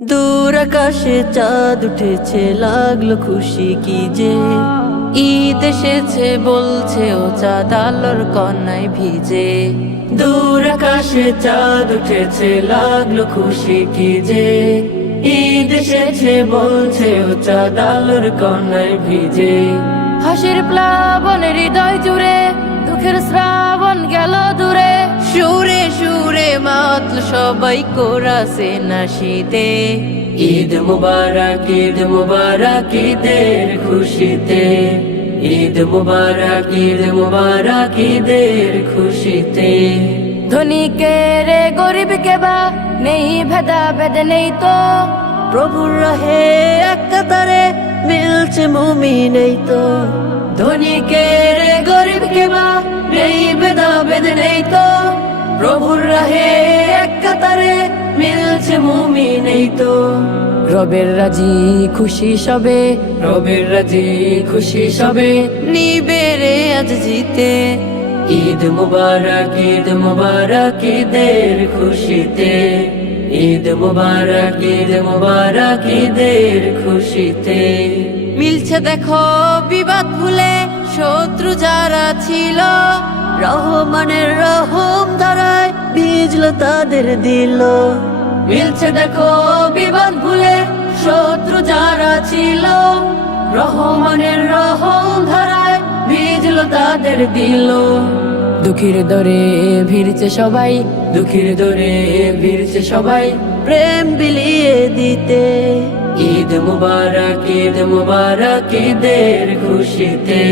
দূর আকাশে চাঁদ উঠেছে, লাগলো খুশি কি যে। ঈদ এসেছে বলছে ও চাঁদ আলোর কন্যায় ভিজে। দূর আকাশে চাঁদ উঠেছে, লাগলো খুশি কি যে। ঈদ এসেছে বলছে ও চাঁদ আলোর কন্যায় ভিজে। হাসির প্লাবন হৃদয় জুড়ে, দুঃখের শ্রাবণ গেল দূরে। সুরে সুরে মাতল সবাই কোরাসে নাশিতে। ঈদ মুবারক, ঈদ মুবারক, ঈদের খুশিতে। ঈদ মুবারক, ঈদ মুবারক, ঈদের খুশিতে। ধনীকে রে গরিব কে বা নেই ভেদা ভেদ নেই তো। প্রভুর রাহে এক কাতারে মিলছে মুমিন এই তো। ধনীকে রে গরিব কে বা নেই ভেদা ভেদ নেই তো। প্রভুর রাহে এক কাতারে মিলছে মুমিন এই তো। রবের রাজি খুশি সবে, রবের রাজি খুশি সবে, নিবে রে আজ জিতে। ঈদ মুবারক, ঈদ মুবারক, ঈদের খুশিতে। ঈদ মুবারক, ঈদ মুবারক, ঈদের খুশিতে। মিলছে দেখো বিবাদ ভুলে শত্রু যারা ছিল। রহমানের রহম ধারায় ভিজলো তাদের দিল। মিলছে দেখো বিবাদ ভুলে শত্রু যারা ছিল। রহমানের রহম ধারায় ভিজলো তাদের দিল। দুঃখীর দরে ভিড়ছে সবাই, দুঃখীর দরে ভিড়ছে সবাই, প্রেম বিলিয়ে দিতে। ঈদ মুবারক, ঈদ মুবারক, ঈদের খুশিতে।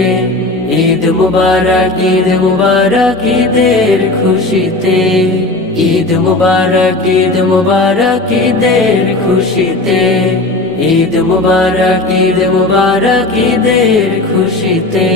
ঈদ মুবারক, ঈদ মুবারক, ঈদের খুশিতে। ঈদ মুবারক, ঈদ মুবারক, ঈদের খুশিতে। ঈদ মুবারক, ঈদ মুবারক, ঈদের খুশিতে।